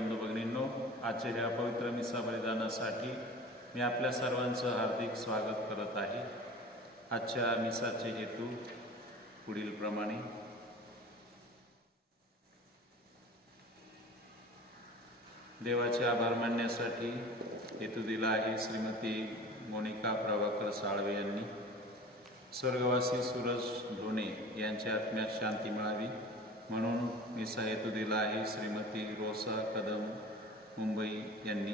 बंधू भगिनींनो, आजच्या ह्या पवित्र मिसा बलिदानासाठी मी आपल्या सर्वांचं हार्दिक स्वागत करत आहे। आजच्या मिसाचे हेतू पुढील प्रमाणे। देवाचे आभार मानण्यासाठी हेतू दिला आहे श्रीमती मोनिका प्रभाकर साळवे यांनी। स्वर्गवासी सूरज ढोणे यांच्या आत्म्यात शांती मिळावी म्हणून मिसा हेतू दिला आहे श्रीमती रोसा कदम मुंबई यांनी।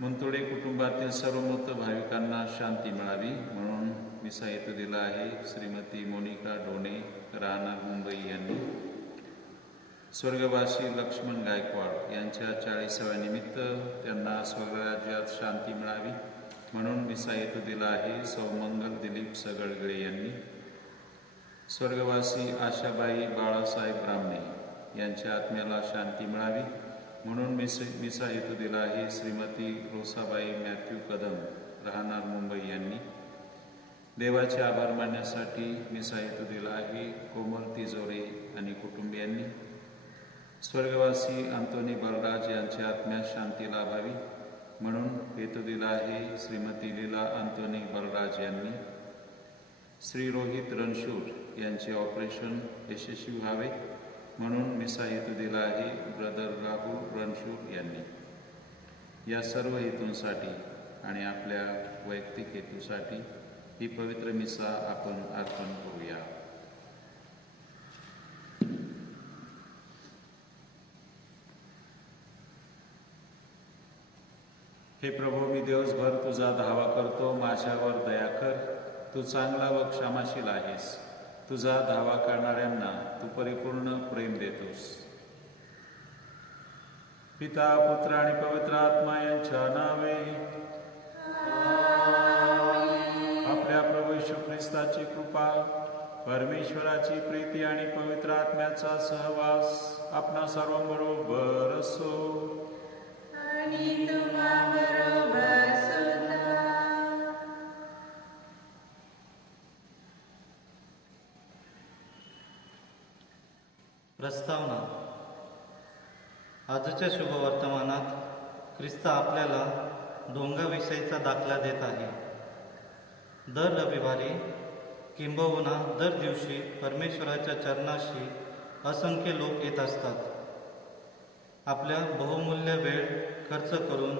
मुंतोडे कुटुंबातील सर्व मृत भाविकांना शांती मिळावी म्हणून मिसा हेतू दिला आहे श्रीमती मोनिका ढोणे राहणार मुंबई यांनी। स्वर्गवासी लक्ष्मण गायकवाड यांच्या 40व्या निमित्त त्यांना स्वर्गराज्यात शांती मिळावी म्हणून मिसा हेतू दिला आहे सौमंगल दिलीप सगळगळे यांनी। स्वर्गवासी आशाबाई बाळासाहेब ब्राह्मणे यांच्या आत्म्याला शांती मिळावी म्हणून मिसा हेतू दिला आहे श्रीमती रोसाबाई मॅथ्यू कदम राहणार मुंबई यांनी। देवाचे आभार मानण्यासाठी मिसा हेतू दिला आहे कोमल तिजोरे आणि कुटुंबियांनी। स्वर्गवासी अंतोनी बलराज यांच्या आत्म्यात शांती लाभावी म्हणून हेतू दिला आहे श्रीमती लीला अंतोनी बलराज यांनी। श्री रोहित रणशूर यांचे ऑपरेशन यशस्वी व्हावे म्हणून मिसा हेतू दिला आहे ब्रदर राहुल रणशूर यांनी। या सर्व हेतूंसाठी आणि आपल्या वैयक्तिक हेतूसाठी ही पवित्र मिसा आपण अर्पण करूया। हे प्रभू, मी दिवसभर तुझा धावा करतो, माझ्यावर दया कर। तू चांगला व क्षमाशील आहेस। तुझा धावा करणाऱ्यांना तू परिपूर्ण प्रेम देतोस। पिता पुत्र आणि पवित्र आत्मा यांच्या नावे। आपल्या प्रभू येशू ख्रिस्ताची कृपा, परमेश्वराची प्रीती आणि पवित्र आत्म्याचा सहवास आपणा सर्वांबरोबर असो। आणि तुम्हाबरोबर सुद्धा। प्रस्तावना। आजच्या शुभवर्तमानात ख्रिस्त आपल्याला डोंगाविषयीचा दाखला देत आहे। दर रविवारी किंबहुना दर दिवशी परमेश्वराच्या चरणाशी असंख्य लोक येत असतात। आपल्या बहुमूल्य वेळ खर्च करून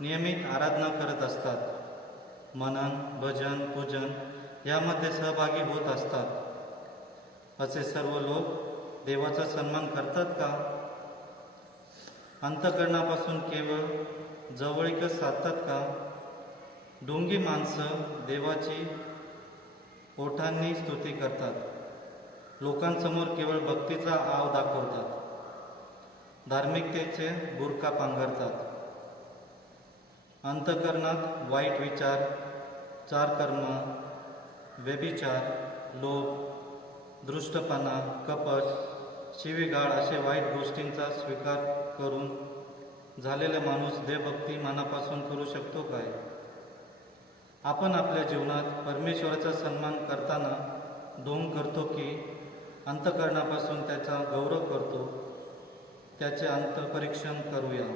नियमित आराधना करत असतात। मनन, भजन, पूजन यामध्ये सहभागी होत असतात। असे सर्व लोक देवाचा सन्मान करतात का? अंतःकरणापासून केवळ जवळीकच साधतात का? ढोंगी माणसं देवाची ओठांनी स्तुती करतात, लोकांसमोर केवळ भक्तीचा आव दाखवतात, धार्मिकतेचे बुरका पांघरतात। अंतःकरणात वाईट विचार, चारकर्म, व्यभिचार, लोभ, दृष्टपणा, कपट, शिवीगाळ असे वाईट गोष्टींचा स्वीकार करून झालेला माणूस देवभक्ती मनापासून करू शकतो काय? आपण आपल्या जीवनात परमेश्वराचा सन्मान करताना ढोंग करतो की अंतःकरणापासून त्याचा गौरव करतो? त्याचे अंतःपरीक्षण करूया।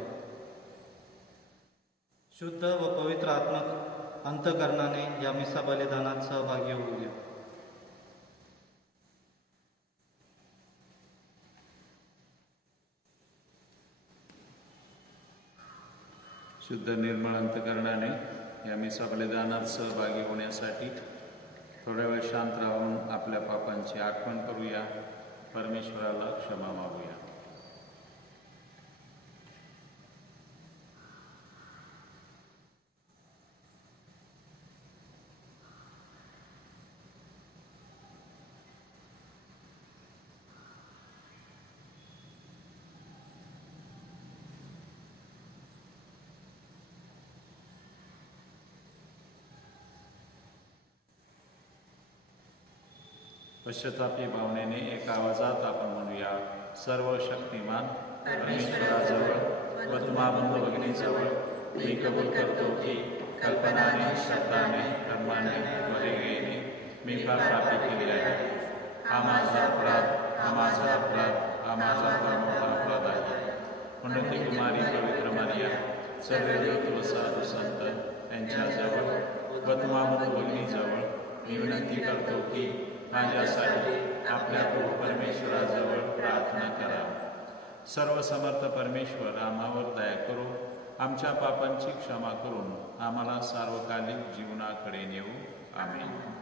शुद्ध व पवित्र आत्मक अंतःकरणाने या मिसा बलिदानात सहभागी होऊया। शुद्ध निर्मळ अंतःकरणाने या मिसा बलिदानात सहभागी होण्यासाठी थोड्या वेळ शांत राहून आपल्या पापांची आठवण करूया, परमेश्वराला क्षमा मागूया। पश्चातापी भावनेने एका आवाजात आपण म्हणूया, सर्व शक्तिमान परमेश्वराजवळ व तुम्हा बंधू भगिनीजवळ मी कबूल करतो की कल्पनाने, शब्दाने, कर्माने व क्रियेने मी फार पापी केले आहे। हा माझा अपराध, हा माझा अपराध, हा माझा फार मोठा अपराध आहे। पुण्यवती कुमारी पवित्र मारिया सर्वदूत व साधू संत यांच्याजवळ व तुम्हाला भगिनीजवळ मी विनंती करतो की माझ्यासाठी आपल्या प्रभू परमेश्वराजवळ प्रार्थना करा. सर्व समर्थ परमेश्वर आम्हावर दया करो, आमच्या पापांची क्षमा करून आम्हाला सार्वकालिक जीवनाकडे नेऊ. आमेन.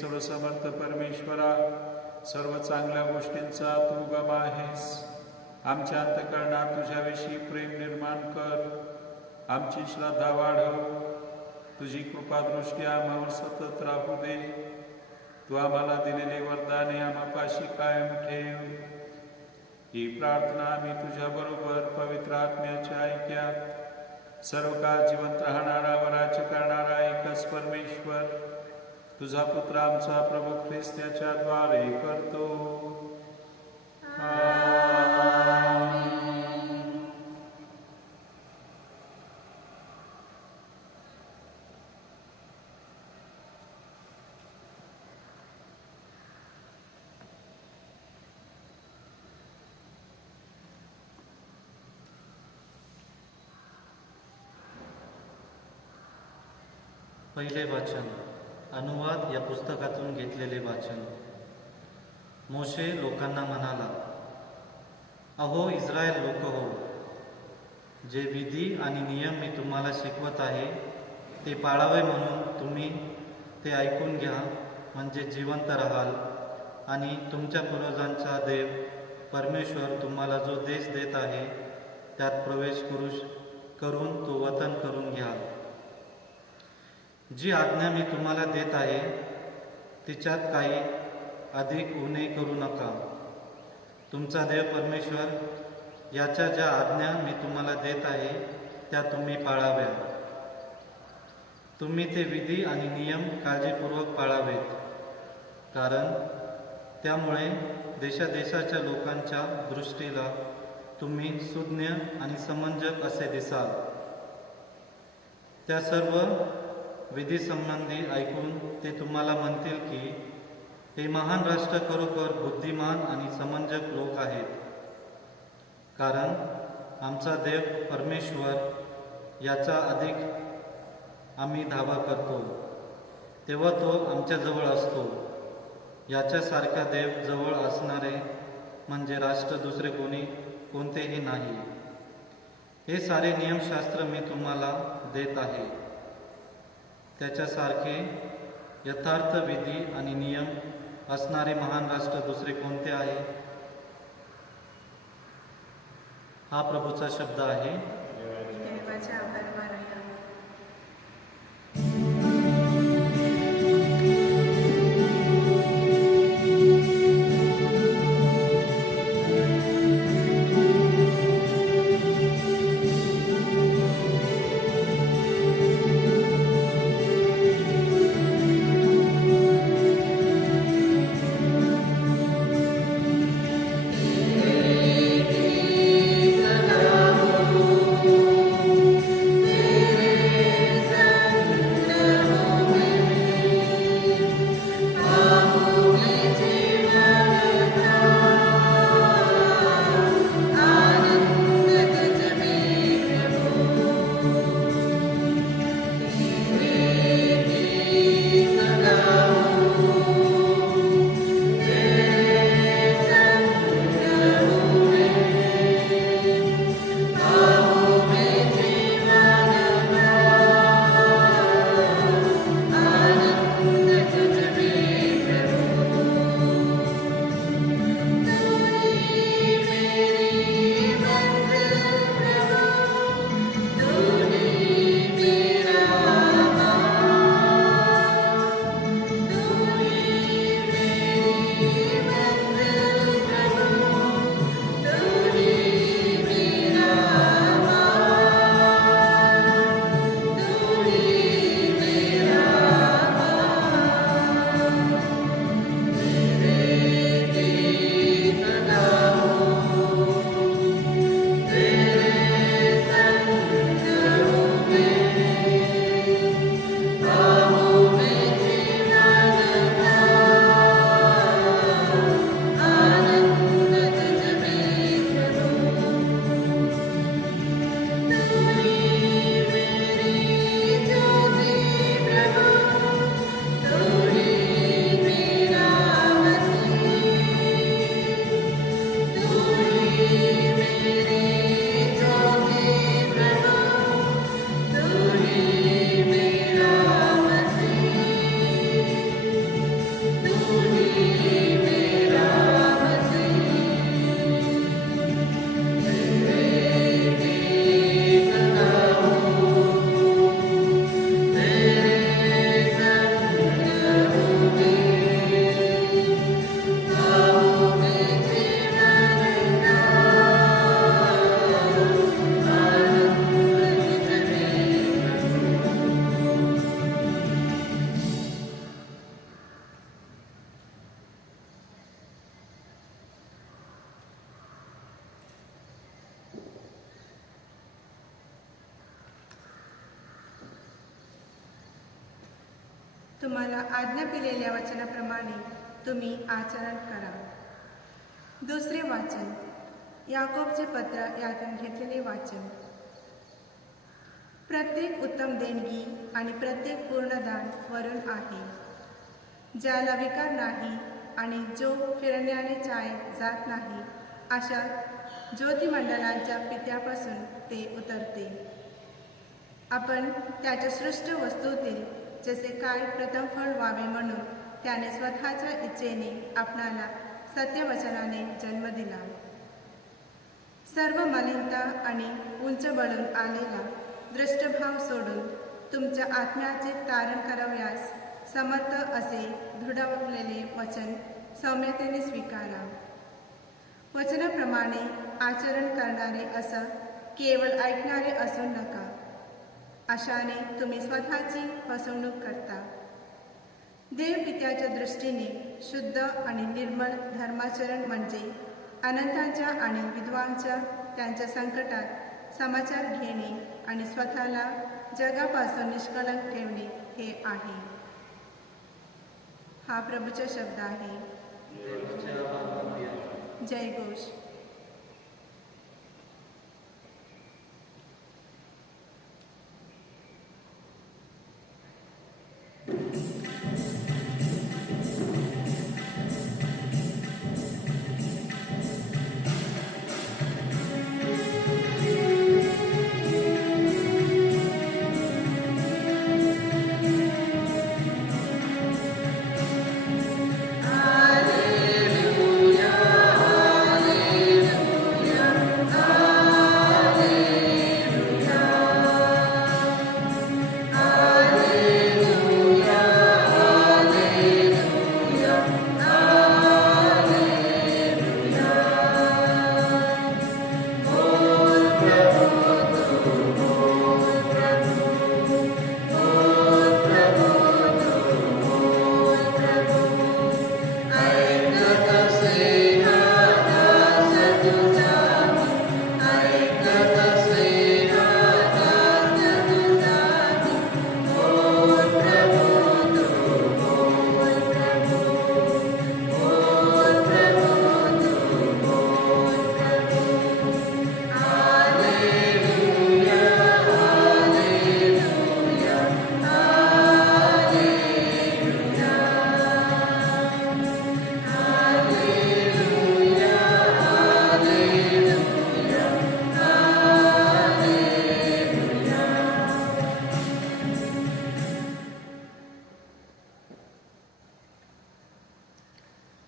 सर्वसमर्थ परमेश्वरा, सर्व चांगल्या गोष्टींचा तू उगम आहेस. आमच्या अंतःकरणात तुझ्याविषयी प्रेम निर्माण कर. आमची श्रद्धा वाढव. तुझी कृपादृष्टी आम्हावर सतत राहू दे. तू आम्हाला दिलेले वरदाने आम्हापाशी कायम ठेव. ही प्रार्थना आम्ही तुझ्याबरोबर पवित्र आत्म्याच्या ऐक्यात सर्व काळ जिवंत राहणारा व राज्य करणारा एकच परमेश्वर, तुझा पुत्र आमचा प्रभू ख्रिस्त त्याच्याद्वारे करतो. पहिले वाचन. अनुवाद या पुस्तकातून घेतलेले वाचन. मोशे लोकांना म्हणाला, अहो इस्रायल लोक हो, जे विधी आणि नियम मी तुम्हाला शिकवत आहे ते पाळावे म्हणून तुम्ही ते ऐकून घ्या, म्हणजे जिवंत राहाल आणि तुमच्या पूर्वजांचा देव परमेश्वर तुम्हाला जो देश देत आहे त्यात प्रवेश करून तो वतन करून घ्याल. जी आज्ञा मी तुम्हाला देत आहे तिच्यात काही अधिक उणे करू नका. तुमचा देव परमेश्वर याच्या ज्या आज्ञा मी तुम्हाला देत आहे त्या तुम्ही पाळाव्या. तुम्ही ते विधी आणि नियम काळजीपूर्वक पाळावेत, कारण त्यामुळे देशादेशाच्या लोकांच्या दृष्टीला तुम्ही सुज्ञ आणि समंजस असे दिसाल. त्या सर्व विधीसंबंधी ऐकून ते तुम्हाला म्हणतील की हे महान राष्ट्र खरोखर बुद्धिमान आणि समंजस लोक आहेत, कारण आमचा देव परमेश्वर याचा अधिक आम्ही धावा करतो, तेव्हा तो आमच्याजवळ असतो. याच्यासारखा देव जवळ असणारे म्हणजे राष्ट्र दुसरे कोणतेही नाही. हे सारे नियमशास्त्र मी तुम्हाला देत आहे. त्याच्यासारखे यथार्थ विधी आणि नियम असणारे महान राष्ट्र दुसरे कोणते आहे? हा प्रभूचा शब्द आहे. देवाचा आभार मानूया. Amen. तुम्हाला आज्ञा केलेल्या वचनाप्रमाणे तुम्ही आचरण करा. दुसरे वाचन. याकोबचे पत्र यातून घेतलेले वाचन. प्रत्येक उत्तम देणगी आणि प्रत्येक पूर्णदान वरून आहे, ज्याला विकार नाही आणि जो फिरण्याने चाळे जात नाही, अशा ज्योतिमंडलांच्या पित्यापासून ते उतरते. आपण त्याच्या सृष्ट वस्तूतील जसे काय प्रथम फळ व्हावे म्हणून त्याने स्वतःच्या इच्छेने आपणाला सत्यवचनाने जन्म दिला. सर्व मलिनता आणि उंच बळून आलेला दृष्टभाव सोडून तुमच्या आत्म्याचे तारण करावयास समर्थ असे दृढवलेले वचन सौम्यतेने स्वीकारा. वचनाप्रमाणे आचरण करणारे असं केवळ ऐकणारे असू नका. अशाने तुम्ही स्वतःची फसवणूक करता. देवपित्याच्या दृष्टीने शुद्ध आणि निर्मळ धर्माचरण म्हणजे अनंतांच्या आणि विधवांच्या त्यांच्या संकटात समाचार घेणे आणि स्वतःला जगापासून निष्कलंक ठेवणे हे आहे. हा प्रभूचा शब्द आहे. जय घोष.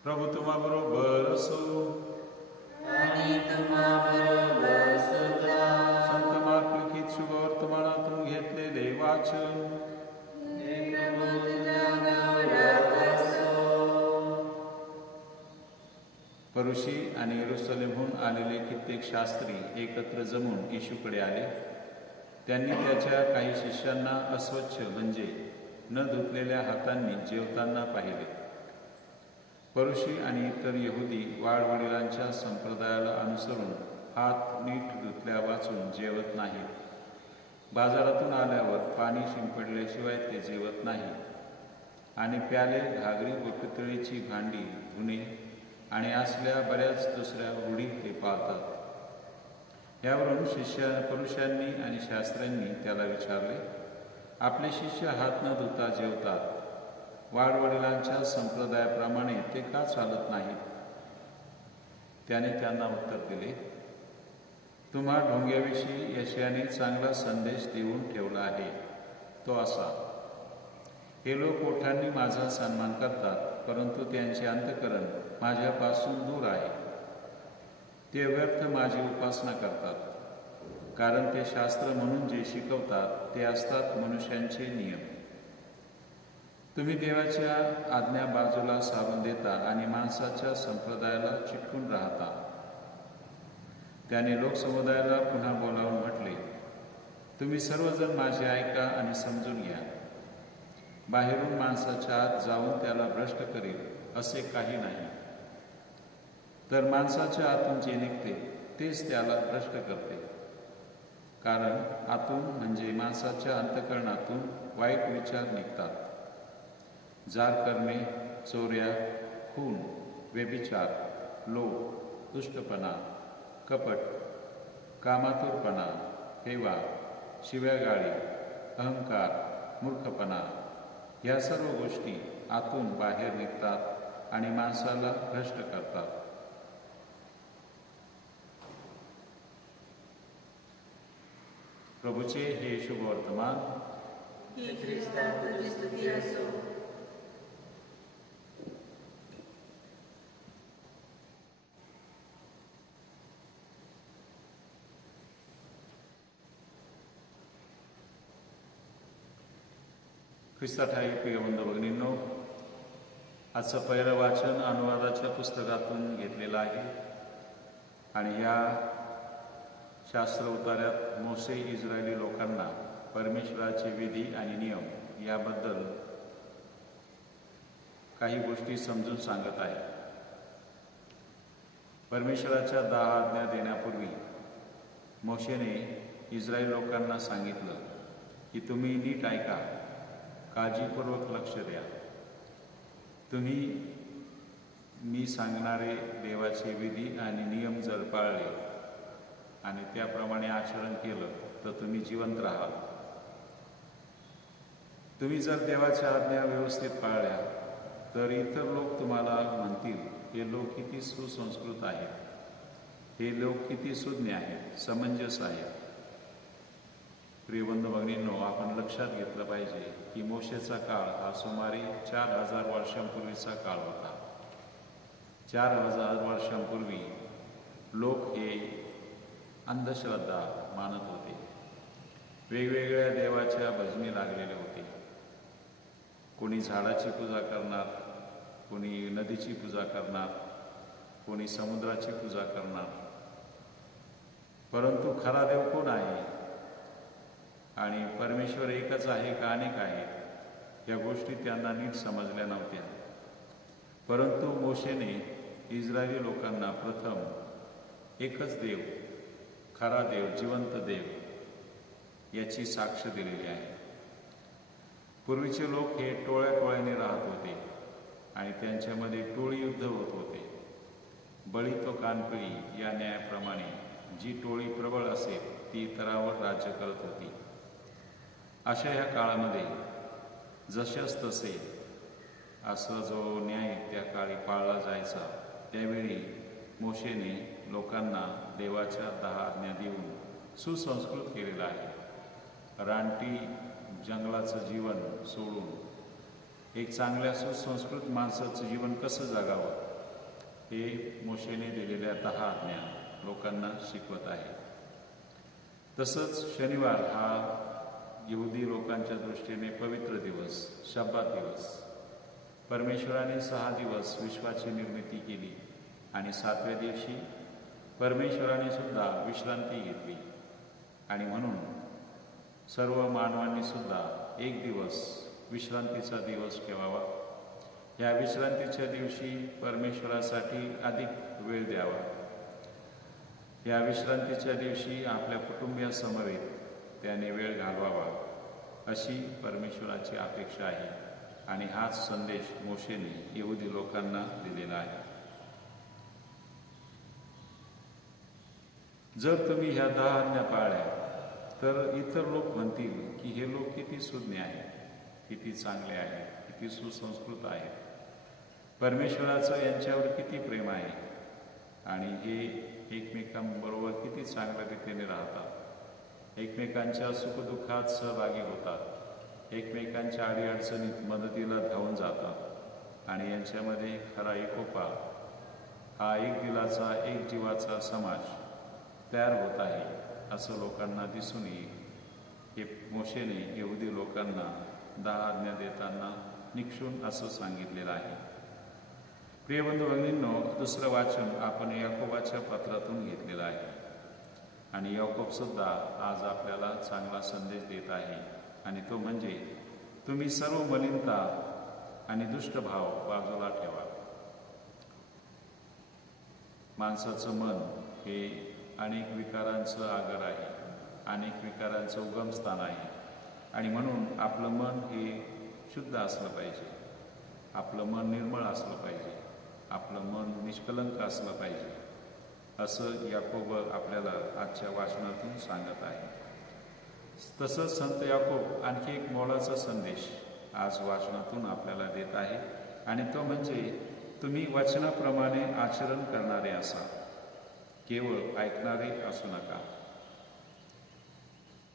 प्रभू तुम्हाबरोबर असो. आणि तुम्हाबरोबर सुद्धा. संत मार्क लिखित शुभवर्तमानातून घेतलेले वाचन. हे प्रभू तुझा गौरव असो. परुशी आणि येरुशलेमहून आलेले कित्येक शास्त्री एकत्र जमून येशूकडे आले. त्यांनी त्याच्या काही शिष्यांना अस्वच्छ म्हणजे न धुतलेल्या हातांनी जेवताना पाहिले. परुशी आणि इतर यहुदी वाडवडिलांच्या संप्रदायाला अनुसरून हात नीट धुतल्या वाचून जेवत नाहीत. बाजारातून आल्यावर पाणी शिंपडल्याशिवाय ते जेवत नाही. आणि प्याले, घागरी व पितळेची भांडी धुणे आणि असल्या बऱ्याच दुसऱ्या रूढी ते पाळतात. यावरून परुषांनी आणि शास्त्र्यांनी त्याला विचारले, आपले शिष्य हात न धुता जेवतात, वाडवडिलांच्या संप्रदायाप्रमाणे ते का चालत नाहीत? त्याने त्यांना उत्तर दिले, तुम्हा ढोंग्याविषयी यशायाने चांगला संदेश देऊन ठेवला आहे. तो असा, हे लोक ओठांनी माझा सन्मान करतात, परंतु त्यांचे अंतःकरण माझ्यापासून दूर आहे. ते व्यर्थ माझी उपासना करतात, कारण ते शास्त्र म्हणून जे शिकवतात ते असतात मनुष्यांचे नियम. तुम्ही देवाच्या आज्ञा बाजूला सारून देता आणि माणसाच्या संप्रदायाला चिटकून राहता. त्याने लोकसमुदायाला पुन्हा बोलावून म्हटले, तुम्ही सर्वजण माझे ऐका आणि समजून घ्या. बाहेरून माणसाच्या आत जाऊन त्याला भ्रष्ट करेल असे काही नाही, तर माणसाच्या आतून जे निघते तेच त्याला भ्रष्ट करते. कारण आतून म्हणजे माणसाच्या अंतःकरणातून वाईट विचार निघतात, जार करणे, चोऱ्या, खून, व्यभिचार, लोभ, दुष्टपणा, कपट, कामातुरपणा, हेवा, शिव्यागाळी, अहंकार, मूर्खपणा या सर्व गोष्टी आतून बाहेर निघतात आणि माणसाला भ्रष्ट करतात. प्रभूचे हे शुभवर्तमान. ही ख्रिस्ता तुझी स्तुती असो. ख्रिस्ताठाई प्रिय बंधू भगिनींनो, आजचं पहिलं वाचन अनुवादाच्या पुस्तकातून घेतलेलं आहे आणि या शास्त्र उतार्यात मोसे इस्रायली लोकांना परमेश्वराचे विधी आणि नियम याबद्दल काही गोष्टी समजून सांगत आहे. परमेश्वराच्या 10 आज्ञा देण्यापूर्वी मोशेने इस्रायल लोकांना सांगितलं की तुम्ही नीट ऐका, काळजीपूर्वक लक्ष द्या. तुम्ही मी सांगणारे देवाचे विधी आणि नियम जर पाळले आणि त्याप्रमाणे आचरण केलं तर तुम्ही जिवंत राहाल. तुम्ही जर देवाच्या आज्ञा व्यवस्थित पाळल्या तर इतर लोक तुम्हाला म्हणतील, हे लोक किती सुसंस्कृत आहेत, हे लोक किती सुज्ञ आहेत, समंजस आहेत. प्रिय बंधू भगिनींनो, आपण लक्षात घेतलं पाहिजे की मोशेचा काळ हा सुमारे 4000 वर्षांपूर्वीचा काळ होता. 4000 वर्षांपूर्वी लोक हे अंधश्रद्धा मानत होते. वेगवेगळ्या देवाच्या भजनी लागलेले होते. कोणी झाडाची पूजा करणार, कोणी नदीची पूजा करणार, कोणी समुद्राची पूजा करणार. परंतु खरा देव कोण आहे आणि परमेश्वर एकच आहे का अनेक आहेत, या गोष्टी त्यांना नीट समजल्या नव्हत्या. परंतु मोशेने इस्रायली लोकांना प्रथम एकच देव, खरा देव, जिवंत देव याची साक्ष दिलेली आहे. पूर्वीचे लोक हे टोळ्या टोळ्याने राहत होते आणि त्यांच्यामध्ये टोळी युद्ध होत होते. बळी तो कानपिळी या न्यायाप्रमाणे जी टोळी प्रबळ असेल ती इतरावर राज्य करत होती. अशा ह्या काळामध्ये जशास तसे असं जो न्याय त्या काळी पाळला जायचा, त्यावेळी मोशेने लोकांना देवाच्या 10 आज्ञा देऊन सुसंस्कृत केलेलं आहे. रानटी जंगलाचं जीवन सोडून एक चांगल्या सुसंस्कृत माणसाचं जीवन कसं जगावं हे मोशेने दिलेल्या 10 आज्ञा लोकांना शिकवत आहे. तसंच शनिवार हा यहुदी लोकांच्या दृष्टीने पवित्र दिवस, शब्बात दिवस. परमेश्वराने 6 दिवस विश्वाची निर्मिती केली आणि 7व्या दिवशी परमेश्वराने सुद्धा विश्रांती घेतली आणि म्हणून सर्व मानवांनी सुद्धा एक दिवस विश्रांतीचा दिवस ठेवावा. या विश्रांतीच्या दिवशी परमेश्वरासाठी अधिक वेळ द्यावा. या विश्रांतीच्या दिवशी आपल्या कुटुंबियासमवेत त्याने वेळ घालवावा, अशी परमेश्वराची अपेक्षा आहे आणि हाच संदेश मोशेने यहुदी लोकांना दिलेला आहे. जर तुम्ही ह्या 10 आज्ञा पाळल्या तर इतर लोक म्हणतील की हे लोक किती सुज्ञ आहेत, किती चांगले आहेत, किती सुसंस्कृत आहेत, परमेश्वराचं यांच्यावर किती प्रेम आहे आणि हे एकमेकांबरोबर किती चांगल्या रीतीने राहतात, एकमेकांच्या सुखदुःखात सहभागी होतात, एकमेकांच्या अडीअडचणीत मदतीला धावून जातात आणि यांच्यामध्ये खरा एकोपा, हा एक दिलाचा, एक जीवाचा समाज तयार होत आहे असं लोकांना दिसून येईल. हे मोशेने यहुदी लोकांना 10 आज्ञा देताना निक्षून असं सांगितलेलं आहे. प्रिय बंधू भगिनींनो, दुसरं वाचन आपण याकोबाच्या पत्रातून घेतलेलं आहे आणि याकोब सुद्धा आज आपल्याला चांगला संदेश देत आहे आणि तो म्हणजे तुम्ही सर्व मलिनता आणि दुष्टभाव बाजूला ठेवा. माणसाचं मन हे अनेक विकारांचं आगर आहे, अनेक विकारांचं उगमस्थान आहे आणि म्हणून आपलं मन हे शुद्ध असलं पाहिजे. आपलं मन निर्मळ असलं पाहिजे, आपलं मन निष्कलंक असलं पाहिजे, असं याकोब आपल्याला आजच्या वाचनातून सांगत आहे. तसंच संत याकोब आणखी एक मोलाचा संदेश आज वाचनातून आपल्याला देत आहे, आणि तो म्हणजे तुम्ही वचनाप्रमाणे आचरण करणारे असा, केवळ ऐकणारे असू नका.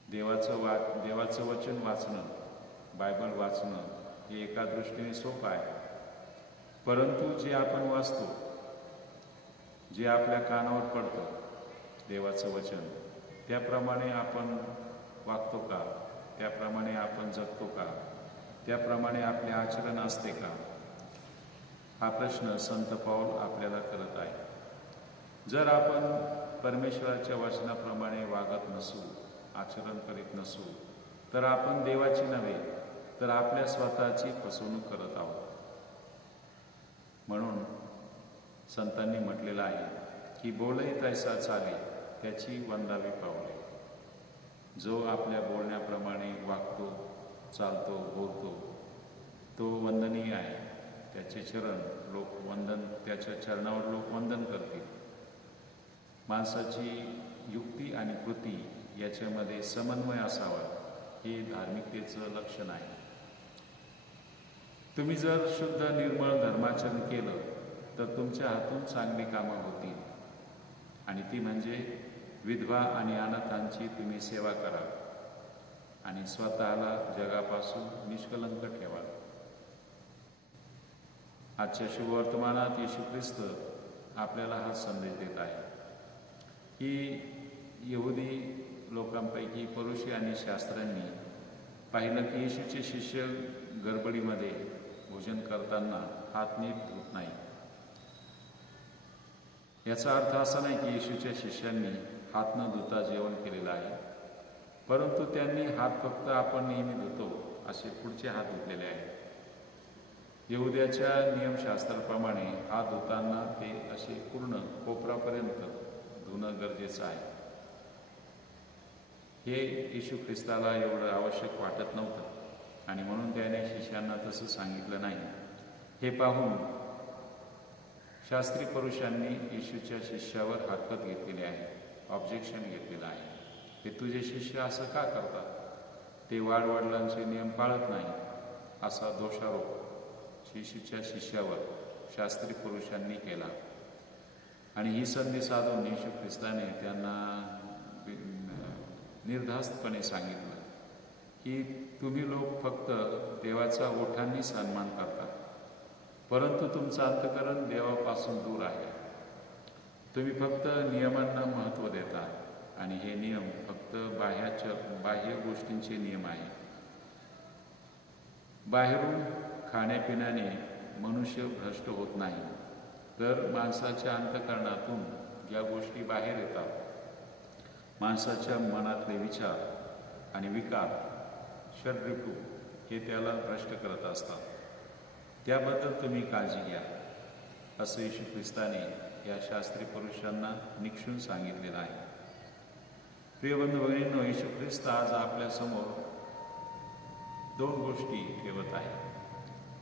देवाचं वचन वाचणं, बायबल वाचणं हे एका दृष्टीने सोपं आहे, परंतु जे आपण वाचतो, जे आपल्या कानावर पडतं देवाचं वचन, त्याप्रमाणे आपण वागतो का? त्याप्रमाणे आपण जगतो का? त्याप्रमाणे आपले आचरण असते का? हा प्रश्न संत पाऊल आपल्याला करत आहे. जर आपण परमेश्वराच्या वचनाप्रमाणे वागत नसू, आचरण करीत नसू, तर आपण देवाची नव्हे तर आपल्या स्वतःची फसवणूक करत आहोत. म्हणून संतांनी म्हटलेलं आहे की बोलही तैसा चाले त्याची वंदावी पावले. जो आपल्या बोलण्याप्रमाणे वागतो, चालतो, बोलतो, तो वंदनीय आहे. त्याचे चरण लोक त्याच्या चरणावर लोक वंदन करतील. माणसाची युक्ती आणि कृती याच्यामध्ये समन्वय असावा, हे धार्मिकतेचं लक्षण आहे. तुम्ही जर शुद्ध निर्मळ धर्माचरण केलं तर तुमच्या हातून चांगली कामं होतील, आणि ती म्हणजे विधवा आणि अनाथांची तुम्ही सेवा करा आणि स्वतःला जगापासून निष्कलंक ठेवा. आजच्या शुभवर्तमानात येशू ख्रिस्त आपल्याला हा संदेश देत आहे की यहुदी लोकांपैकी परुषी आणि शास्त्र्यांनी पाहिलं की येशूचे शिष्य गडबडीमध्ये भोजन करताना हात नीट धुत नाही. याचा अर्थ असा नाही की येशूच्या शिष्यांनी हात न धुता जेवण केलेलं आहे, परंतु त्यांनी हात फक्त आपण नेहमी धुतो असे पुढचे हात धुतलेले आहेत. यहुद्याच्या नियमशास्त्राप्रमाणे हात धुताना ते असे पूर्ण कोपरापर्यंत धुणं गरजेचं आहे. हे येशू ख्रिस्ताला एवढं आवश्यक वाटत नव्हतं, आणि म्हणून त्याने शिष्यांना तसं सांगितलं नाही. हे पाहून शास्त्री पुरुषांनी येशूच्या शिष्यावर हरकत घेतलेली आहे, ऑब्जेक्शन घेतलेलं आहे. ते तुझे शिष्य असं का करतात? ते वाडवडिलांचे नियम पाळत नाही, असा दोषारोप येशूच्या शिष्यावर शास्त्री पुरुषांनी केला. आणि ही संधी साधून येशू ख्रिस्ताने त्यांना निर्धास्तपणे सांगितलं की तुम्ही लोक फक्त देवाचा ओठांनी सन्मान करतात, परंतु तुमचं अंतःकरण देवापासून दूर आहे. तुम्ही फक्त नियमांना महत्त्व देता, आणि हे नियम फक्त बाह्य गोष्टींचे नियम आहेत. बाहेरून खाण्यापिण्याने मनुष्य भ्रष्ट होत नाही, तर माणसाच्या अंतःकरणातून ज्या गोष्टी बाहेर येतात, माणसाच्या मनातले विचार आणि विकार, षड्रिपू, हे त्याला भ्रष्ट करत असतात. त्याबद्दल तुम्ही काळजी घ्या, असं येशू ख्रिस्ताने या शास्त्री पुरुषांना निक्षून सांगितलेलं आहे. प्रिय बंधू भगिनींनो, येशू ख्रिस्त आज आपल्यासमोर दोन गोष्टी ठेवत आहे,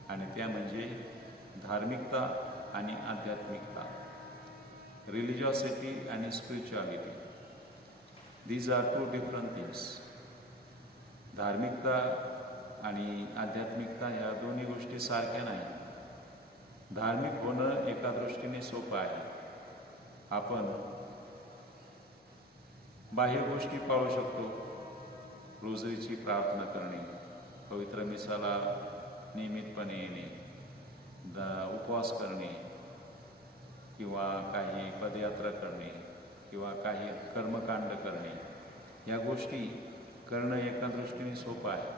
आणि त्या म्हणजे धार्मिकता आणि आध्यात्मिकता, रिलिजिओसिटी आणि spirituality. These are two different things. धार्मिकता आणि आध्यात्मिकता ह्या दोन्ही गोष्टी सारख्या नाही. धार्मिक होणं एका दृष्टीने सोपं आहे. आपण बाह्य गोष्टी पाळू शकतो. रोजरीची प्रार्थना करणे, पवित्र मिसाला नियमितपणे येणे, उपवास करणे, किंवा काही पदयात्रा करणे, किंवा काही कर्मकांड करणे, या गोष्टी करणं एका दृष्टीने सोपं आहे.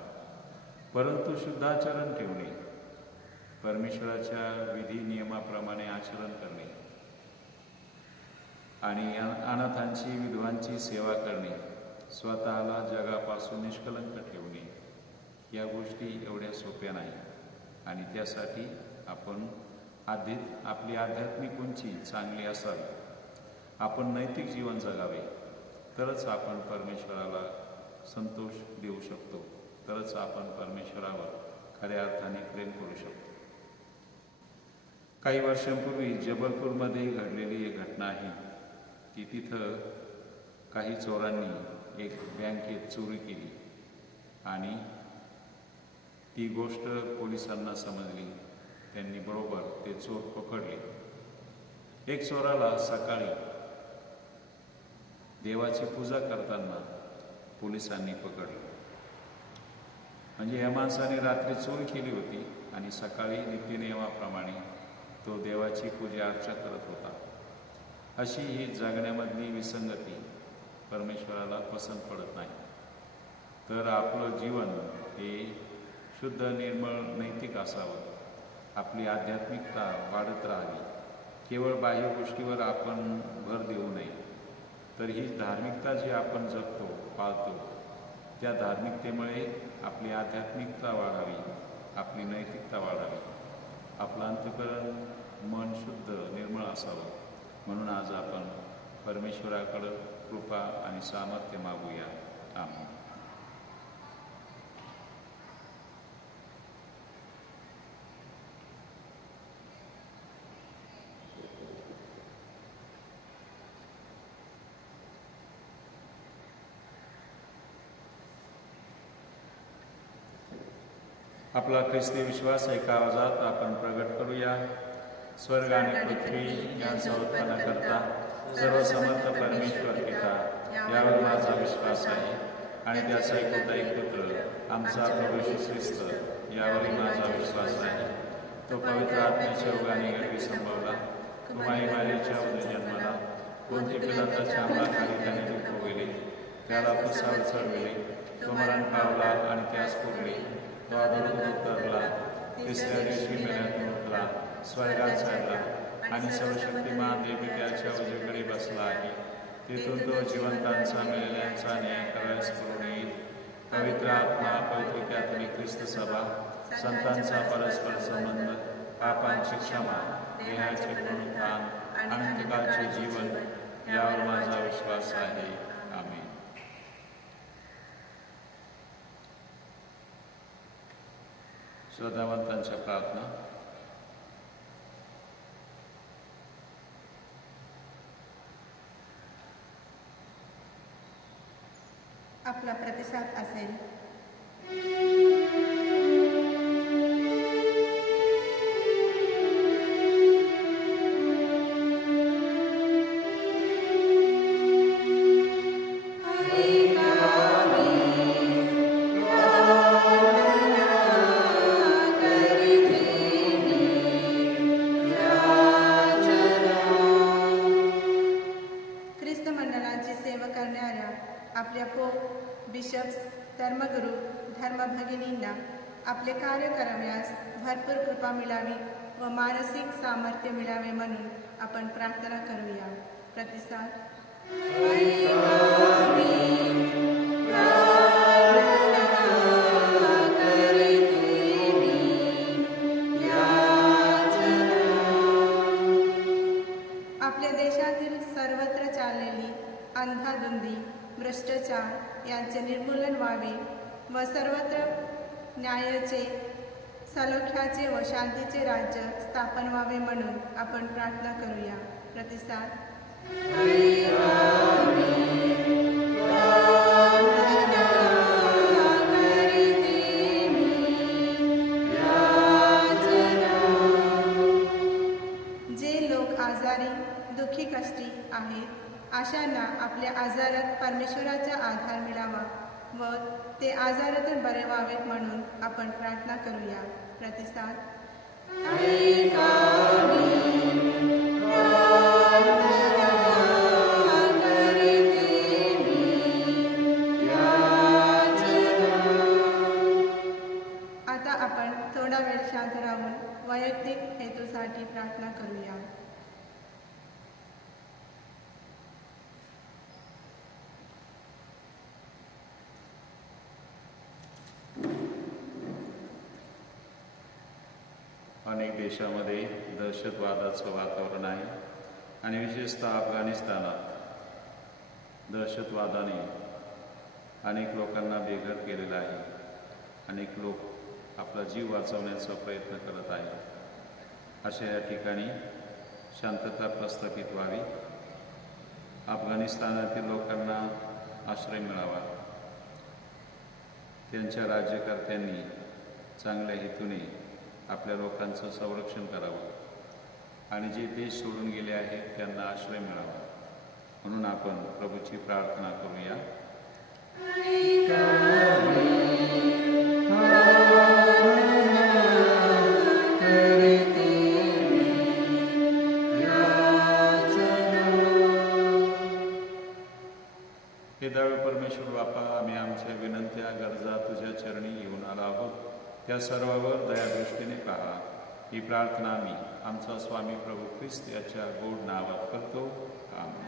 परंतु शुद्धाचरण ठेवणे, परमेश्वराच्या विधी नियमाप्रमाणे आचरण करणे आणि अनाथांची, विधवांची सेवा करणे, स्वतःला जगापासून निष्कलंक ठेवणे, या गोष्टी एवढ्या सोप्या नाही. आणि त्यासाठी आपण आपली आध्यात्मिक उंची चांगली असावी, आपण नैतिक जीवन जगावे, तरच आपण परमेश्वराला संतोष देऊ शकतो, तरच आपण परमेश्वरावर खऱ्या अर्थाने प्रेम करू शकतो. काही वर्षांपूर्वी जबलपूरमध्ये घडलेली एक घटना आहे की तिथं काही चोरांनी एक बँकेत चोरी केली आणि ती गोष्ट पोलिसांना समजली. त्यांनी बरोबर ते चोर पकडले. एक चोराला सकाळी देवाची पूजा करताना पोलिसांनी पकडले. म्हणजे या माणसाने रात्री चोरी केली होती आणि सकाळी नित्यनियमाप्रमाणे तो देवाची पूजा अर्चा करत होता. अशी ही जगण्यामधली विसंगती परमेश्वराला पसंत पडत नाही. तर आपलं जीवन हे शुद्ध, निर्मळ, नैतिक असावं. आपली आध्यात्मिकता वाढत राहावी. केवळ बाह्य गोष्टीवर आपण भर देऊ नये. तर ही धार्मिकता जी आपण जगतो, पाळतो, त्या धार्मिकतेमुळे आपली आध्यात्मिकता वाढावी, आपली नैतिकता वाढावी, आपलं अंतःकरण, मन शुद्ध, निर्मळ असावं. म्हणून आज आपण परमेश्वराकडं कृपा आणि सामर्थ्य मागूया. आमेन. आपला ख्रिस्ती विश्वास एका आवाजात आपण प्रगट करूया. स्वर्ग आणि पृथ्वी यांचा उत्पन्न करता सर्वसमर्थ परमेश्वर पिता यावर माझा विश्वास आहे आणि त्याचा एकोटा पुत्र आमचा प्रभू येशू ख्रिस्त यावरही माझा विश्वास आहे. तो पवित्र आत्म्याच्या ओघाने गर्भी संभवला, कुमारी मारीच्या उदय जन्मला, कोणते पिलाताच्या अंमलाखाली त्याने दुःख गेले, त्याला कुसावर चढविले, तो मरण पावला आणि त्यास पुरले, तो अधोलोक उतरला, तिसऱ्या दिवशी मेल्यातून उठला, स्वर्गात चढला आणि सर्वशक्तिमान देवपित्याच्या उजवीकडे बसला आहे. तिथून तो जिवंतांचा मेलेल्यांचा न्याय करायस करून येईल. पवित्र आत्मा, पवित्र कॅथोलिक ख्रिस्त सभा, संतांचा परस्पर संबंध, पापांची क्षमा, देहाचे पुनरुत्थान, अनंतकाळचे जीवन यावर माझा विश्वास आहे. आमेन. श्रद्धावंतांच्या प्रार्थना. आपला प्रतिसाद असेल. ख्रिस्त मंडळाची सेवा करणाऱ्या आपल्या पोप, बिशप्स, धर्मगुरू, धर्मभगिनींना आपले कार्य कराव्यास भरपूर कृपा मिळावी व मानसिक सामर्थ्य मिळावे म्हणून आपण प्रार्थना करूया. प्रतिसाद. आपल्या देशातील सर्वत्र चाललेली अंधाधुंदी, भ्रष्टाचार यांचे निर्मूलन व्हावे व सर्वत्र न्यायाचे, सलोख्याचे व शांतीचे राज्य स्थापन व्हावे म्हणून आपण प्रार्थना करूया. प्रतिसाद. जे लोक आजारी, दुःखी, कष्टी आहेत अशांना आपल्या आजारात परमेश्वराचा आधार मिळावा व ते आजारातून बरे व्हावेत म्हणून आपण प्रार्थना करूया. प्रतिसाद. आता आपण थोडा वेळ शांत राहून वैयक्तिक हेतूसाठी प्रार्थना करूया. अनेक देशामध्ये दहशतवादाचं वातावरण आहे आणि विशेषतः अफगाणिस्तानात दहशतवादाने अनेक लोकांना बेघर केलेलं आहे. अनेक लोक आपला जीव वाचवण्याचा प्रयत्न करत आहेत. अशा या ठिकाणी शांतता प्रस्थापित व्हावी, अफगाणिस्तानातील लोकांना आश्रय मिळावा, त्यांच्या राज्यकर्त्यांनी चांगल्या हेतूने आपल्या लोकांचं संरक्षण करावं आणि जे देश सोडून गेले आहेत त्यांना आश्रय मिळावा, म्हणून आपण प्रभूची प्रार्थना करूया. हे दयाळू परमेश्वर बापा, आम्ही आमच्या विनंत्या गरजा तुझ्या चरणी घेऊन आलो आहोत. त्या सर्वावर दयादृष्टीने पहा. ही प्रार्थना आम्ही आमचा स्वामी प्रभू ख्रिस्त याच्या गोड नावात करतो. आमेन.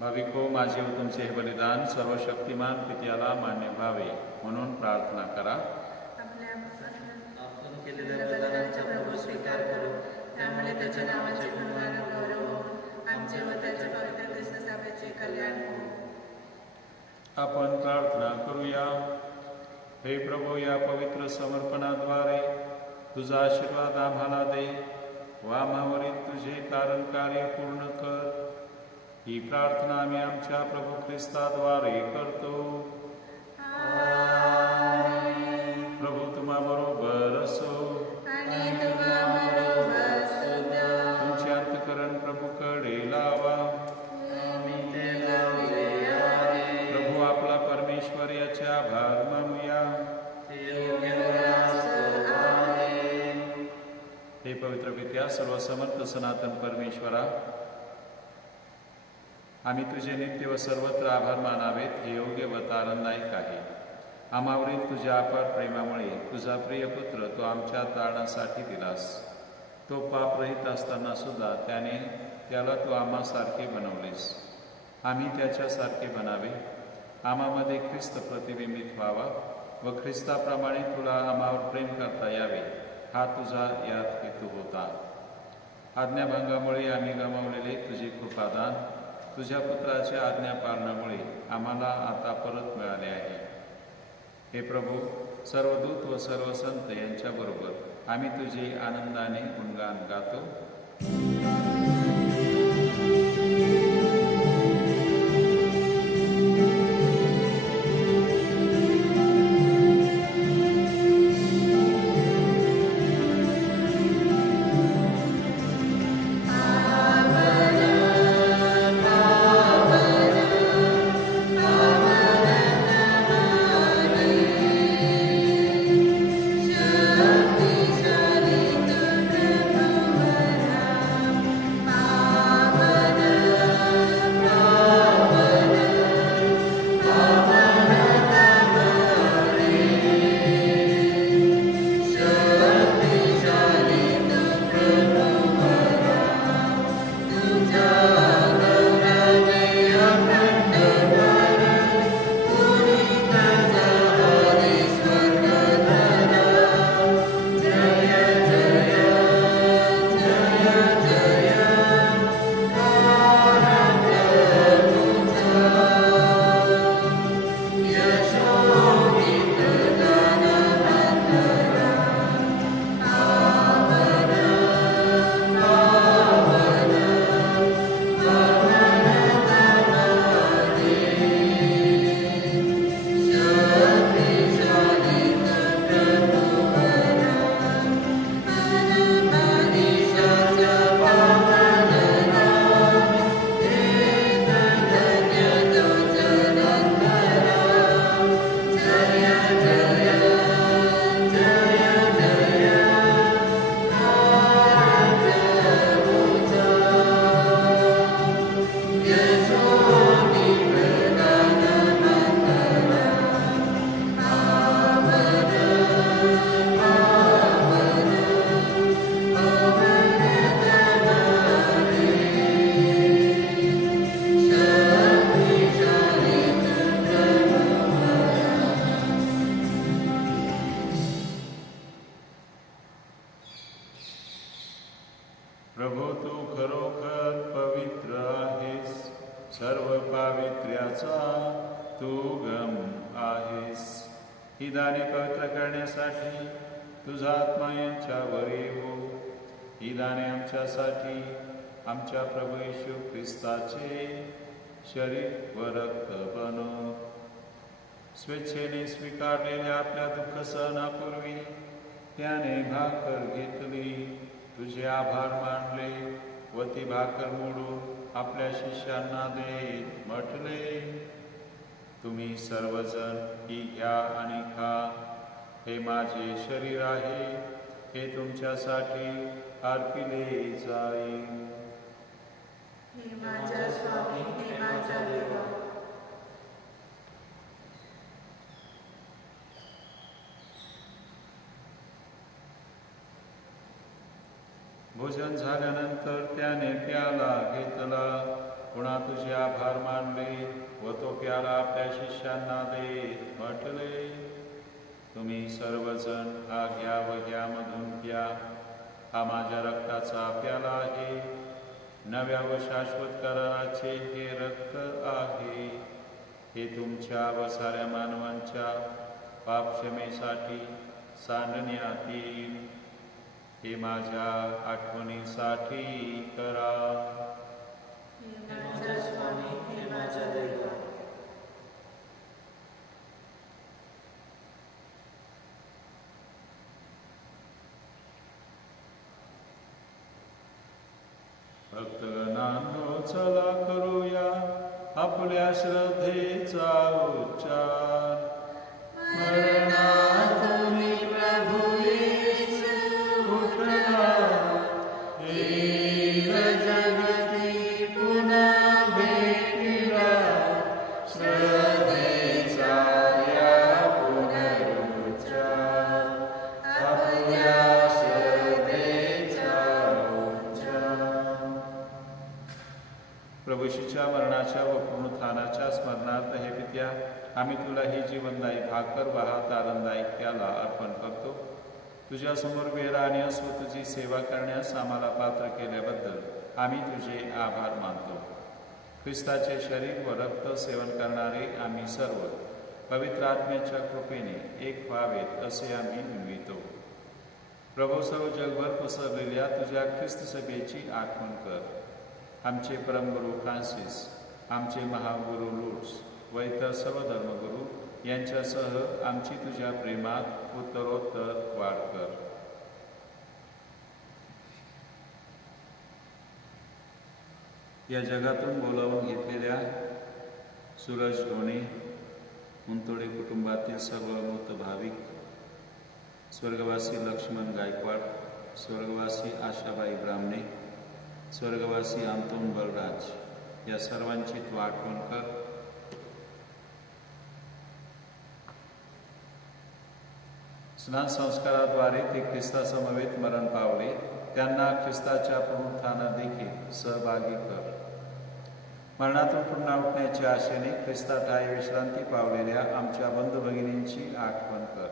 भाविको, माझे व तुमचे हे बलिदान सर्वशक्तिमान पित्याला मान्य व्हावे म्हणून प्रार्थना करा. आपण केलेल्या बलिदानाचा प्रभू स्वीकार करू, त्यामुळे त्याच्या नावाचे गुणगान गौरव होऊन आमचे व त्याच्या पवित्र ख्रिस्त सभेचे कल्याण होऊ. आपण प्रार्थना करूया. हे प्रभू, या पवित्र समर्पणाद्वारे तुझा आशीर्वाद आम्हाला दे व आम्हावरील तुझे तारण कार्य पूर्ण कर. ही प्रार्थना आम्ही आमच्या प्रभू ख्रिस्ताद्वारे करतो. प्रभू तुम्हा बरोबर असो. तुमचे अंतःकरण प्रभूकडे लावा. प्रभू आपला परमेश्वर याचे आभार मानूया. हे पवित्र पित्या, सर्वसमर्थ सनातन परमेश्वरा, आम्ही तुझे नित्य व सर्वत्र आभार मानावेत हे योग्य व तारणदायक आहे. आम्हावरील तुझ्या अपार प्रेमामुळे तुझा प्रिय पुत्र तो आमच्या तारणासाठी दिलास. तो पापरहित असताना सुद्धा त्याला तू आम्हासारखे बनवलेस. आम्ही त्याच्यासारखे बनावे, आम्हामध्ये ख्रिस्त प्रतिबिंबित व्हावा व ख्रिस्ताप्रमाणे तुला आम्हावर प्रेम करता यावे, हा तुझा यात हेतू होता. आज्ञाभंगामुळे आम्ही गमावलेले तुझे कृपादान तुझ्या पुत्राच्या आज्ञापालनामुळे आम्हाला आता परत मिळाले आहे. हे प्रभू, सर्व दूत व सर्व संत यांच्याबरोबर आम्ही तुझे आनंदाने गुणगान गातो. शक्तिशाली तू प्रभु प्रभू तू खरोखर पवित्र आहेस, सर्व पावित्र्याचा तू गम आहेस. ही दाने पवित्र करण्यासाठी तुझा आत्मा यांच्यावर येवो. ही दाने आमच्यासाठी आमच्या प्रभू येशू ख्रिस्ताचे शरीर व रक्त बनो. स्वेच्छेने स्वीकारलेल्या आपल्या दुःख सहनापूर्वी त्याने भाकर घेतली, तुझे आभार मानले व ती भाकर मोडून आपल्या शिष्यांना देत म्हटले, तुम्ही सर्वजण ही घ्या आणि खा. हे माझे शरीर आहे, हे तुमच्यासाठी अर्पिले जाईल. हे माझ्या स्वामी, हे माझ्या देवा. भोजन झाल्यानंतर त्याने प्याला घेतला, पुन्हा तुझे आभार मानले व तो प्याला आपल्या शिष्यांना देत म्हटले, तुम्ही सर्वजण हा घ्या व ह्यामधून प्या. हा माझ्या रक्ताचा प्याला आहे, नव्या व शाश्वत कराराचे हे रक्त आहे. हे तुमच्या व साऱ्या मानवांच्या पापक्षमेसाठी सांडण्यात येईल. हे माझ्या आठवणीसाठी करा. हे माझ्या स्वामी, हे माझ्या देवा. भक्तगणांनो चला करूया आपल्या श्रद्धेचा उच्चार. मरणात तुम्ही प्रभू येशू उठला, येईल जगती पुन्हा भेटीला. श्रद्धेचा या पुनरुच्चार, आपल्या श्रद्धेचा उच्चार. प्रभू येशूच्या मरणाच्या व पुनरुत्थानाच्या स्मरणार्थ हे पित्या, आम्ही तुला ही जीवनदायी भाकर व हात आनंददायी त्याला अर्पण करतो. तुझ्या समोर वेरा आणि असो तुझी सेवा करण्यास आम्हाला पात्र केल्याबद्दल आम्ही तुझे आभार मानतो. ख्रिस्ताचे शरीर व रक्त सेवन करणारे आम्ही सर्व पवित्र आत्म्याच्या कृपेने एक व्हावेत असे आम्ही विनवितो. प्रभू, सर्व जगभर पसरलेल्या तुझ्या ख्रिस्त सभेची आठवण कर. आमचे परमगुरू फ्रान्सिस, आमचे महागुरू लुट्स व इतर सर्व धर्मगुरू यांच्यासह आमची तुझ्या प्रेमात उत्तरोत्तर वाढ कर. या जगातून बोलावून घेतलेल्या सूरज ढोणे, मुंतोडे कुटुंबातील सर्व मृत भाविक, स्वर्गवासी लक्ष्मण गायकवाड, स्वर्गवासी आशाबाई ब्राह्मणे, स्वर्गवासी अंतोन बलराज या सर्वांची तू आठवण कर. स्नान संस्काराद्वारे ते ख्रिस्तासमवेत मरण पावले, त्यांना ख्रिस्ताच्या पुनरुत्थानात देखील सहभागी कर. मरणातून पुन्हा उठण्याच्या आशेने ख्रिस्तात आहे विश्रांती पावलेल्या आमच्या बंधू भगिनींची आठवण कर.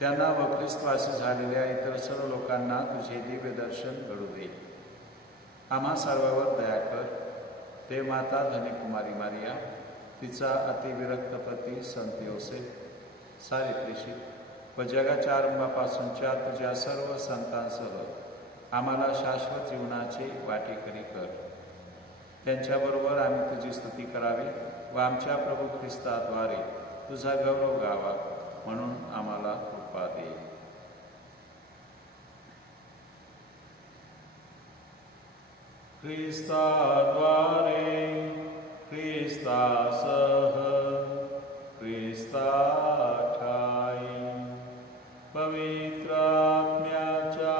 त्यांना व ख्रिस्तवासी झालेल्या इतर सर्व लोकांना तुझे दिव्य दर्शन घडू दे. आम्हा सर्वांवर दया कर. देवमाता धन्यकुमारी मारिया, तिचा अतिविरक्त पती संत योसेफ, सारे प्रेषित व जगाच्या आरंभापासूनच्या तुझ्या सर्व संतांसह आम्हाला शाश्वत जीवनाचे वाटेकरी कर. त्यांच्याबरोबर आम्ही तुझी स्तुती करावी व आमच्या प्रभू ख्रिस्ताद्वारे तुझा गौरव गावा म्हणून आम्हाला कृपा दे. ख्रिस्ताद्वारे, ख्रिस्तासह, ख्रिस्ताठाई, पवित्र आत्म्याच्या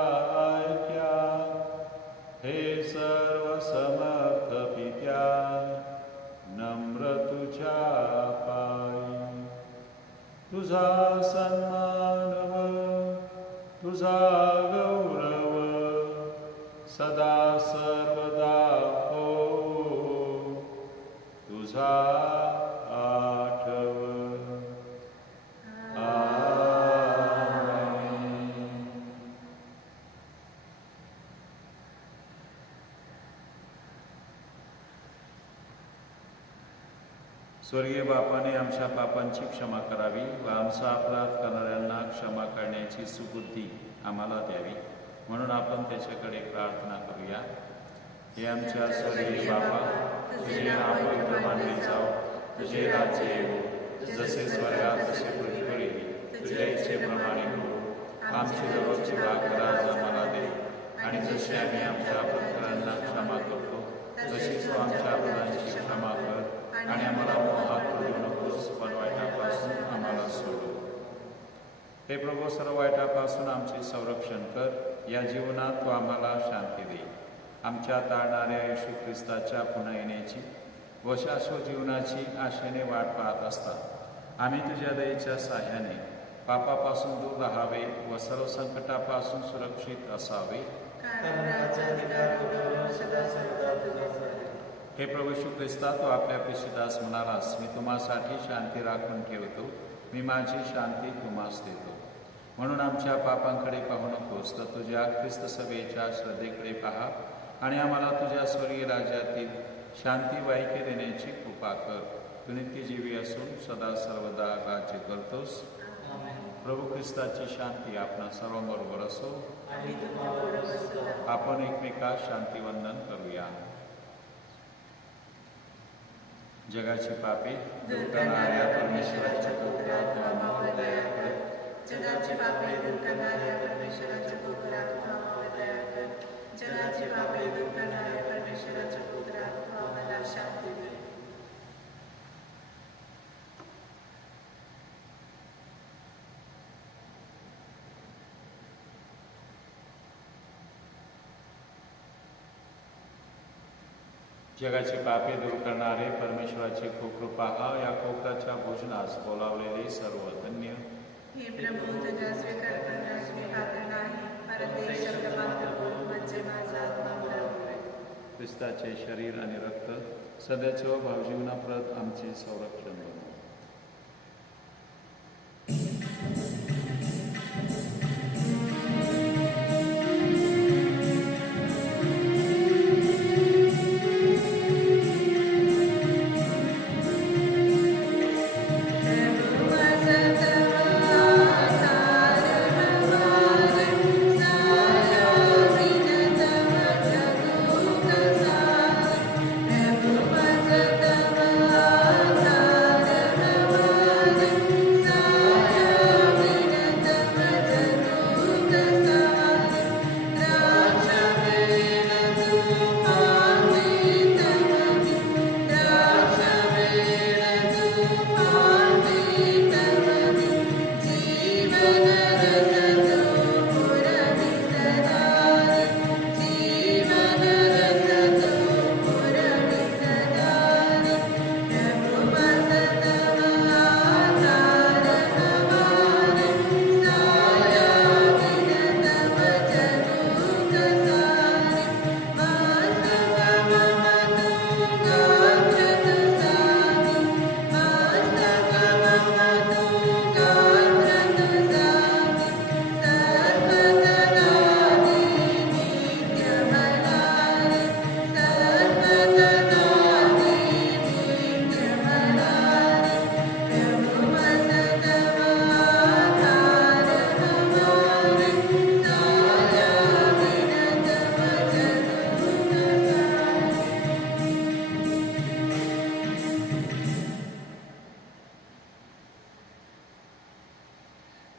ऐक्यात हे सर्व समर्थ पित्या, नम्र तुझ्या पायी तुझा सन्मान व तुझा गौरव सदा सर्वदा हो. तुझा आठव. आमेन. स्वर्गीय बापाने आमच्या पापांची क्षमा करावी व आमचा अपराध करणाऱ्यांना क्षमा करण्याची सुबुद्धी आम्हाला द्यावी, म्हणून आपण त्याच्याकडे प्रार्थना करूया. हे आमच्या स्वर्गीय बापा, तुझे नाव पवित्र मानले जाओ, तुझे राज्य येवो, जसे स्वर्गात तसे पृथ्वीवर येईल. तुझ्या इच्छेप्रमाणे हो. आमची दररोजची भाकर आज आम्हाला दे, आणि जसे आम्ही आमच्या अपराध्यांना क्षमा करतो तशीच तू आमच्या अपराधांची क्षमा कर, आणि आम्हाला मोहात पडू नकोस, पण वाईटापासून आम्हाला सोडव. हे प्रभू, सर्व वाईटापासून आमचे संरक्षण कर. या जीवनात तू आम्हाला शांती दे. आमच्या ताळणाऱ्या येशू ख्रिस्ताच्या पुन्हा येण्याची व शाश्वत जीवनाची आशेने वाट पाहत असतात आम्ही तुझ्या दयेच्या साह्याने पापापासून दूर राहावे व सर्व संकटापासून सुरक्षित असावे. हे प्रभू येशू ख्रिस्ता, तू आपल्या प्रियदास म्हणालास, मी तुम्हासाठी शांती राखून ठेवतो, मी माझी शांती तुम्हास देतो. म्हणून आमच्या पापांकडे पाहू नकोस, तर तुझ्या ख्रिस्त सभेच्या श्रद्धेकडे पहा आणि आम्हाला तुझ्या स्वर्गीय राज्यातील शांती वाईके देण्याची कृपा कर. तू नित्यजीवी असून सदा सर्वदा राज्य करतोस. प्रभू ख्रिस्ताची शांती आपणा सर्वांबरोबर असो. आपण एकमेकास शांतीवंदन करूया. जगाची पापे दूर करणाऱ्या परमेश्वराच्या पुत्रा, तू आम्हावर दया कर. जगाची पापे दूर करणाऱ्या परमेश्वराच्या पुत्रा, तू आम्हावर दया कर. जगाची पापे दूर करणाऱ्या परमेश्वराच्या पुत्रा, तू आम्हाला शांती दे. जगाची पापे दूर करणारे परमेश्वराची खूप कृपा, या कोकराच्या भोजनास बोलावलेले सर्व धन्य. हे प्रभू, तुझ्या स्वीकार करण्यास मी पात्र नाही, परंतु एक शब्द मात्र बोल, म्हणजे माझा आत्मा बरा होईल. ख्रिस्ताचे शरीर आणि रक्त सध्याच्या भावजीवनाप्रत आमचे संरक्षण बनव.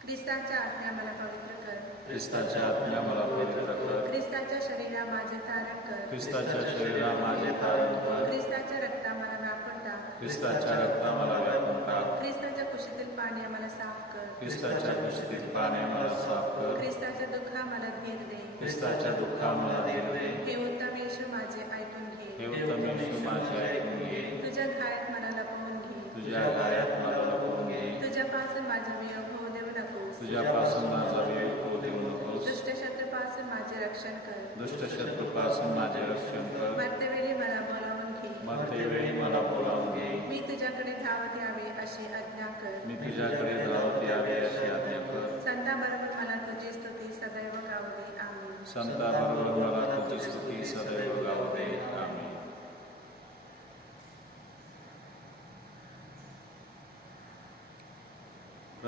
ख्रिस्ताच्या आज्ञा मला पवित्र कर. ख्रिस्ताच्या आज्ञा मला पवित्र कर. ख्रिस्ताच्या शरीरा माझे धारण कर. ख्रिस्ताच्या शरीरा माझे धारण कर. ख्रिस्ताच्या रक्ता मला व्यापून टाक. ख्रिस्ताच्या रक्ता मला व्यापून टाक. ख्रिस्ताच्या कुशीतील पाणी मला साफ कर. ख्रिस्ताच्या कुशीतील पाणी मला साफ कर. ख्रिस्ताच्या दुःखा मला धीर दे. ख्रिस्ताच्या दुःखा मला धीर दे. हे उत्तम येशू माझे ऐकून घे. हे उत्तम येशू माझे ऐकून घे. तुझ्या घायात मला लपवून घे. तुझ्या गायात मला लपवून घे. तुझ्यापासून माझा वियोग होऊ देऊ नकोस. तुझ्यापासून माझा वियोग होऊ देऊ नकोस. दुष्ट शत्रूपासून माझे रक्षण कर. दुष्ट शत्रूपासून माझे रक्षण कर. मरतेवेळी मला बोलावून घे. मरतेवेळी मला बोलावून घे. मी तुझ्याकडे धावत यावे अशी आज्ञा कर. मी तुझ्याकडे धावत यावे अशी आज्ञा कर. संतांबरोबर मला तुझी स्तुती सदैव गाऊ दे. आमीन. संतांबरोबर मला तुझी स्तुती सदैव गाऊ दे. आमीन.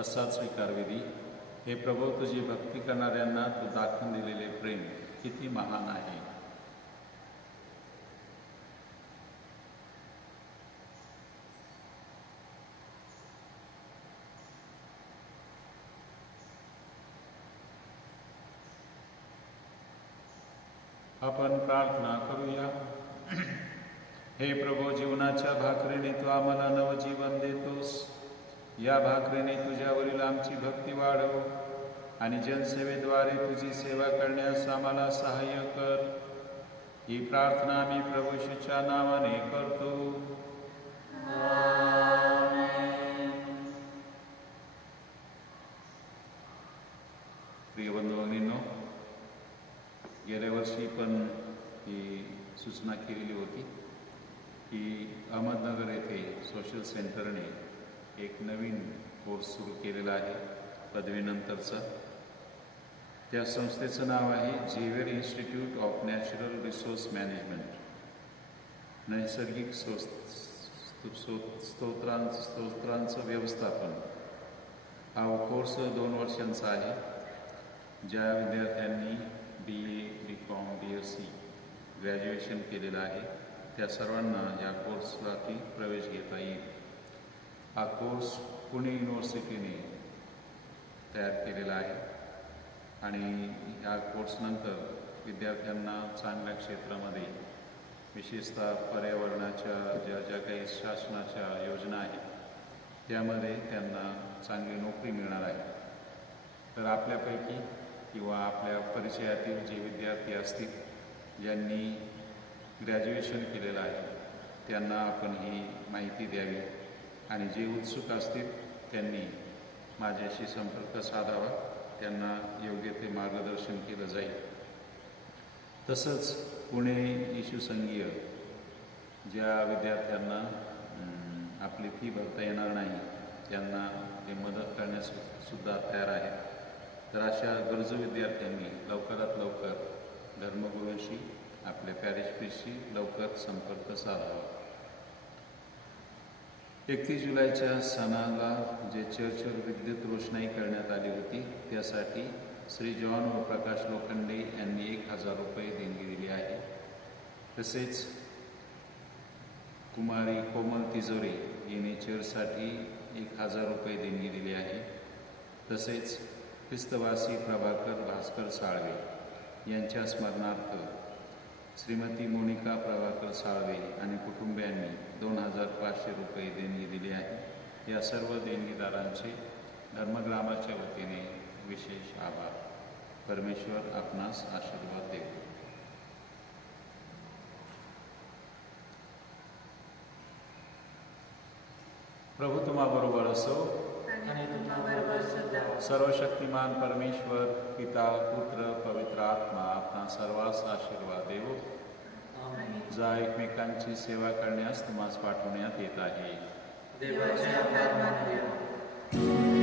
प्रसाद स्वीकार विधी. हे प्रभू, तुझी भक्ती करणाऱ्यांना तू दाखवून दिलेले प्रेम किती महान आहे. आपण प्रार्थना करूया. हे प्रभू, जीवनाच्या भाकरीने तू आम्हाला नवजीवन देतोस. या भाकरीने तुझ्यावरील आमची भक्ती वाढव आणि जनसेवेद्वारे तुझी सेवा करण्यास आम्हाला सहाय्य कर. ही प्रार्थना आम्ही प्रभू येशूच्या नावाने करतो. प्रिय बंधू भगिनींनो, गेल्या वर्षी पण ही सूचना केलेली होती की अहमदनगर येथे सोशल सेंटरने एक नवीन कोर्स सुरू केलेला आहे पदवीनंतरचा. त्या संस्थेचं नाव आहे Xavier institute of natural resource management. नैसर्गिक स्त्रोतांचं व्यवस्थापन. हा कोर्स 2 वर्षांचा आहे. ज्या विद्यार्थ्यांनी BA, BCom, BSc ग्रॅज्युएशन केलेलं आहे त्या सर्वांना या कोर्ससाठी प्रवेश घेता येईल. हा कोर्स पुणे युनिव्हर्सिटीने तयार केलेला आहे आणि या कोर्सनंतर विद्यार्थ्यांना चांगल्या क्षेत्रामध्ये, विशेषतः पर्यावरणाच्या ज्या काही शासनाच्या योजना आहेत त्यामध्ये त्यांना चांगली नोकरी मिळणार आहे. तर आपल्यापैकी किंवा आपल्या परिचयातील जे विद्यार्थी असतील ज्यांनी ग्रॅज्युएशन केलेलं आहे त्यांना आपण ही माहिती द्यावी आणि जे उत्सुक असतील त्यांनी माझ्याशी संपर्क साधावा. त्यांना योग्य ते मार्गदर्शन केलं जाईल. तसंच पुणे येशू संघीय ज्या विद्यार्थ्यांना आपली फी भरता येणार नाही त्यांना ते मदत करण्यास सुद्धा तयार आहे. तर अशा गरजू विद्यार्थ्यांनी लवकरात लवकर धर्मगुरूंशी, आपल्या पॅरिश प्रीस्टशी लवकर संपर्क साधावा. 31 जुलैच्या सणाला जे चर्चवर विद्युत रोषणाई करण्यात आली होती त्यासाठी श्री जॉन व प्रकाश लोखंडे यांनी 1000 रुपये देणगी दिली आहे. तसेच कुमारी कोमल तिजोरे हिने चर्चसाठी 1000 रुपये देणगी दिली आहे. तसेच ख्रिस्तवासी प्रभाकर भास्कर साळवे यांच्या स्मरणार्थ श्रीमती मोनिका प्रभाकर साळवे आणि कुटुंबियांनी 2500 रुपये देणगी दिली आहे. या सर्व देणगीदारांचे धर्मग्रामाच्या वतीने विशेष आभार. परमेश्वर आपणास आशीर्वाद देव. प्रभू तुम्हाबरोबर असो. आणि तुमच्याबरोबर सुद्धा सर्वशक्तिमान परमेश्वर पिता, पुत्र, पवित्र आत्मा आपणा सर्वांस आशीर्वाद देवो. जा एकमेकांची सेवा करण्यास तुम्हास पाठवण्यात येत आहे. देवाचे आभार मानूया.